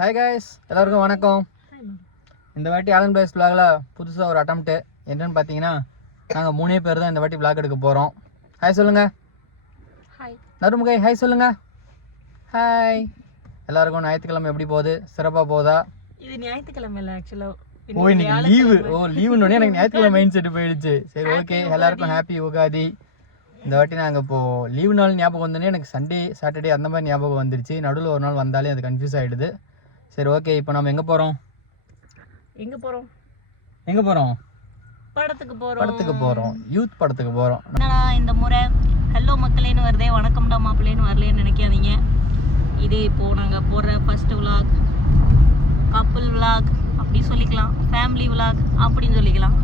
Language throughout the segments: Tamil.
ஹாய் கைஸ், எல்லாருக்கும் வணக்கம். இந்த வாட்டி ஆலன் பாய்ஸ் vlogல புதுசாக ஒரு அட்டம்ப்ட்டு என்னன்னு பார்த்தீங்கன்னா, நாங்கள் 3 பேர் தான் இந்த வாட்டி vlog எடுக்க போகிறோம். ஹாய் சொல்லுங்க. ஹாய் நறுமுகை, ஹாய் சொல்லுங்க. ஹாய். எல்லாருக்கும் ஞாயிற்றுக்கிழமை எப்படி போகுது? சிறப்பாக போகுதா? இது ஞாயிற்றுக்கிழமை இல்லை ஆக்சுவலாக. இன்னைக்கு லீவு. லீவுன்னு எனக்கு ஞாயிற்றுக்கிழமை மைண்ட் செட்டு போயிடுச்சு. சரி, ஓகே, எல்லாருக்கும் ஹாப்பி உகாதி. இந்த வாட்டி நாங்கள் இப்போது லீவு நாள் ஞாபகம் வந்தோடனே எனக்கு சண்டே சாட்டர்டே அந்த மாதிரி ஞாபகம் வந்துடுச்சு. நடுவில் ஒரு நாள் வந்தாலே அது கன்ஃபியூஸ் ஆகிடுது. சரி, ஓகே, இப்போ நம்ம எங்கே போகிறோம்? படத்துக்கு போகிறோம். யூத் படத்துக்கு போகிறோம். என்னடா இந்த முறை ஹலோ மக்களேன்னு வருதே, வணக்கம்டா மாப்பிள்ளைன்னு வரலேன்னு நினைக்காதீங்க. இது இப்போது நாங்கள் போடுற ஃபர்ஸ்ட் விலாக், கப்புள் விலாக் அப்படி சொல்லிக்கலாம், ஃபேமிலி விலாக் அப்படின்னு சொல்லிக்கலாம்.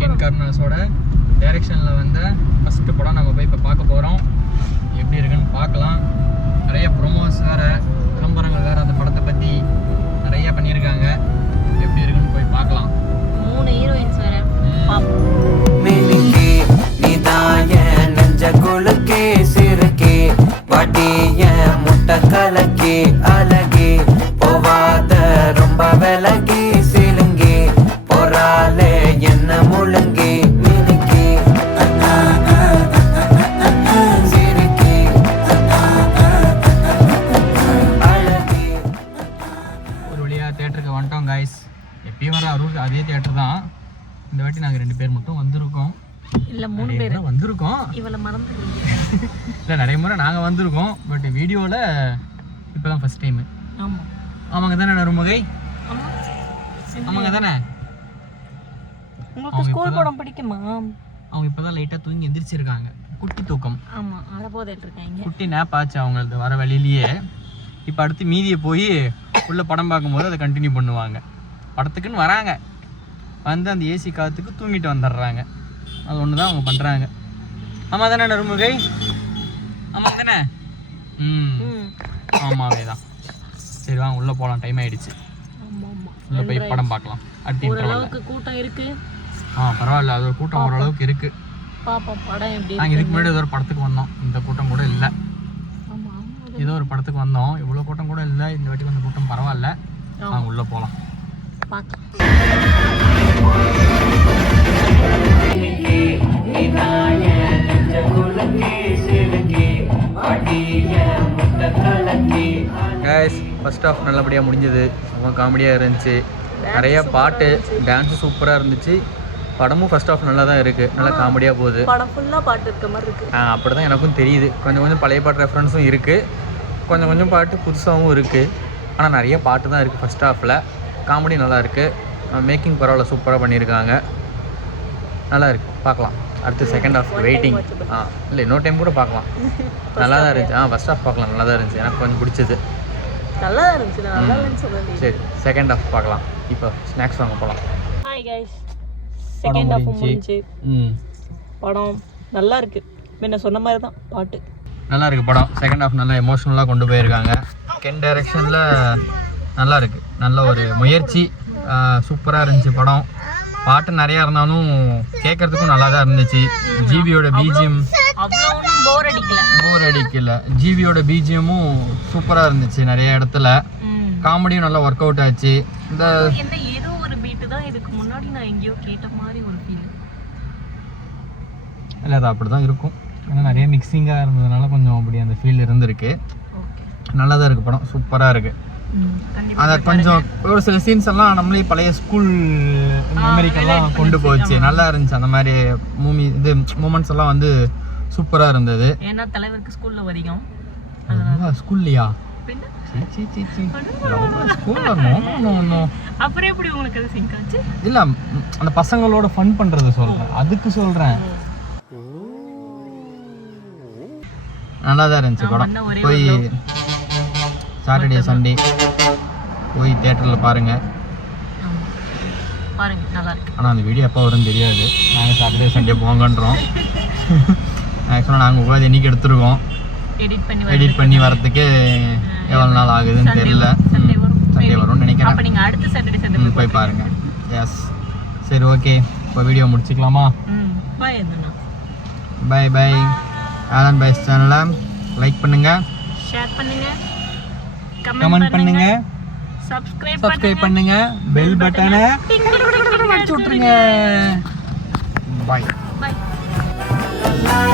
கென் கர்னல்ஸோட டைரக்ஷனில் வந்த ஃபஸ்ட்டு படம் நம்ம போய் இப்போ பார்க்க போகிறோம். எப்படி இருக்குன்னு பார்க்கலாம். நிறைய ப்ரொமோஸ் வேறு, விளம்பரங்கள் வேறு, அந்த படத்தை பற்றி நிறைய பண்ணியிருக்காங்க. எப்படி இருக்குன்னு போய் பார்க்கலாம். 3 ஹீரோயின்ஸ் வேறு பார்ப்போம். மினிக்கே நிதாய நெஞ்ச குலுக்கே சிறுக்கே வட்டிய முட்டை கலக்கே அழகே போவாத ரொம்ப விலகி சிலுங்கே பொறாலே என்ன முழுங்கே மினிக்கே சிறுக்கே அழகே. ஒரு வழியாக தேட்டருக்கு வந்துட்டோம் கைஸ். எப்பயும் வர அரூர் அதே தேட்டர் தான். இந்த வாட்டி நாங்கள் 2 பேர் மட்டும் வந்திருக்கோம். இல்லை 3 பேர் வந்திருக்கோம். இவளை மறந்துடுவீங்க. இல்லை, நிறைய முறை நாங்கள் வந்திருக்கோம். பட் வீடியோவில் இப்போ தான் ஃபஸ்ட் டைமு. ஆமாம் ஆமாங்க தானே நறுமுகை? ஆமாங்க தானே? உங்களுக்கு ஸ்கூல் படம் பிடிக்குமா? அவங்க இப்போ தான் லைட்டாக தூங்கி எந்திரிச்சிருக்காங்க. குட்டி தூக்கம். ஆமாம், அரைபோதைட்டு இருக்காங்க. குட்டி நேப் ஆச்சு அவங்களது வர வழியிலேயே. இப்போ அடுத்து மீதியை போய் உள்ள படம் பார்க்கும்போது அதை கண்டினியூ பண்ணுவாங்க. படத்துக்குன்னு வராங்க, வந்து அந்த ஏசி காலத்துக்கு தூங்கிட்டு வந்துடுறாங்க. அது ஒன்று தான் அவங்க பண்ணுறாங்க. ஆமாம் தானே நறுமுகை? ஆமாம் தானே? ஆமாவே தான். சரி வாங்க உள்ளே போகலாம், டைம் ஆகிடுச்சு. உள்ளே போய் படம் பார்க்கலாம். அடுத்து ஓரளவுக்கு கூட்டம் இருக்கு. பரவாயில்ல, அது ஒரு கூட்டம் ஓரளவுக்கு இருக்கு. பாப்பா படம் எப்படி? நாங்கள் இதுக்கு முன்னாடி ஏதோ ஒரு படத்துக்கு வந்தோம், இந்த கூட்டம் கூட இல்லை. ஏதோ ஒரு படத்துக்கு வந்தோம், இவ்வளோ கூட்டம் கூட இல்லை. இந்த வாட்டி கொஞ்சம் கூட்டம் பரவாயில்ல. நாங்கள் உள்ளே போகலாம். கைஸ், ஃபர்ஸ்ட் ஆஃப் நல்லபடியாக முடிஞ்சது. ரொம்ப காமெடியாக இருந்துச்சு. நிறைய பாட்டு, டான்ஸு சூப்பராக இருந்துச்சு. படமும் ஃபர்ஸ்ட் ஆஃப் நல்லா தான் இருக்குது, நல்லா காமெடியாக போகுது. படம் ஃபுல்லாக பாட்டு இருக்க மாதிரி இருக்குது. அப்படி தான் எனக்கும் தெரியுது. கொஞ்சம் கொஞ்சம் பழைய பாட்டு ரெஃபரன்ஸும் இருக்குது, கொஞ்சம் கொஞ்சம் பாட்டு புதுசாகவும் இருக்குது. ஆனால் நிறைய பாட்டு தான் இருக்குது ஃபர்ஸ்ட் ஹாஃபில். காமெடி நல்லா இருக்குது. மேக்கிங் பரவாயில்ல, சூப்பராக பண்ணியிருக்காங்க. நல்லா இருக்குது, பார்க்கலாம். அடுத்து செகண்ட் ஹாஃப் வெயிட்டிங். இல்லை, இன்னொரு டைம் கூட பார்க்கலாம். நல்லா தான் இருந்துச்சு. ஃபர்ஸ்ட் ஹாஃப் பார்க்கலாம், நல்லா தான் இருந்துச்சு. எனக்கு கொஞ்சம் பிடிச்சது. நல்லா இருந்துச்சு. சரி, செகண்ட் ஹாஃப் பார்க்கலாம். இப்போ ஸ்நாக்ஸ் வாங்க போகலாம். ஹாய் கைஸ், செகண்ட் ஹாஃப் முடிஞ்சு. படம் நல்லா இருக்கு. என்ன சொன்ன மாதிரி தான் பாட்டு நல்லா இருக்குது. படம் செகண்ட் ஹாஃப் நல்லா எமோஷ்னலாக கொண்டு போயிருக்காங்க. கென் டைரக்ஷனில் நல்லா இருக்குது. நல்ல ஒரு முயற்சி. சூப்பராக இருந்துச்சு படம். பாட்டு நிறையா இருந்தாலும் கேட்கறதுக்கும் நல்லா தான் இருந்துச்சு. ஜிவியோட பிஜிஎம் போர் அடிக்கல. ஜிவியோட பிஜிஎம்மும் சூப்பராக இருந்துச்சு. நிறைய இடத்துல காமெடியும் நல்லா ஒர்க் அவுட் ஆச்சு. இந்த ஏதோ ஒரு பீட்டு தான் இதுக்கு முன்னாடி நான் எங்கேயோ கேட்ட மாதிரி ஒரு ஃபீல். இல்லை, அது அப்படி தான் இருக்கும். ஏன்னா நிறைய மிக்சிங்காக இருந்ததுனால கொஞ்சம் அப்படி அந்த ஃபீல் இருந்திருக்கு. நல்லா தான் இருக்குது படம், சூப்பராக இருக்குது. அதை கொஞ்சம் ஒரு சில சீன்ஸ் எல்லாம் நம்மளே பழைய ஸ்கூல் மெமரிக்கெல்லாம் கொண்டு போச்சு. நல்லா இருந்துச்சு. அந்த மாதிரி மூமெண்ட்ஸ் எல்லாம் வந்து சூப்பராக இருந்தது. ஏன்னா தலைவருக்கு ஸ்கூலில் வரைக்கும் ஸ்கூல்லையா? அப்புறம் எப்படி உங்களுக்கு அது சிங்க் ஆச்சு? இல்லை, அந்த பசங்களோட ஃபன் பண்ணுறது சொல்கிறேன், அதுக்கு சொல்கிறேன். நல்லா தான் இருந்துச்சு படம். போய் சாட்டர்டே சண்டே போய் தேட்டரில் பாருங்கள். ஆனால் அந்த வீடியோ எப்போ வரும்னு தெரியாது. நாங்கள் சாட்டர்டே சண்டே போங்கன்றோம். ஆக்சுவலாக நாங்கள் உட்காந்து என்னைக்கு எடுத்துருக்கோம். எடிட் பண்ணி வரத்துக்கே எவ்வளோ நாள் ஆகுதுன்னு தெரியல. சண்டே வரும்னு நினைக்கிறேன். போய் பாருங்கள். எஸ், சரி, ஓகே, இப்போ வீடியோ முடிச்சுக்கலாமா? Bye bye. ஆலன் பாய்ஸ் சேனலை லைக் பண்ணுங்கள், ஷேர் பண்ணுங்க, கமெண்ட் பண்ணுங்க, சப்ஸ்கிரைப் பண்ணுங்க பெல் பட்டனை அடிச்சு விட்டுருங்க. பாய். பை. la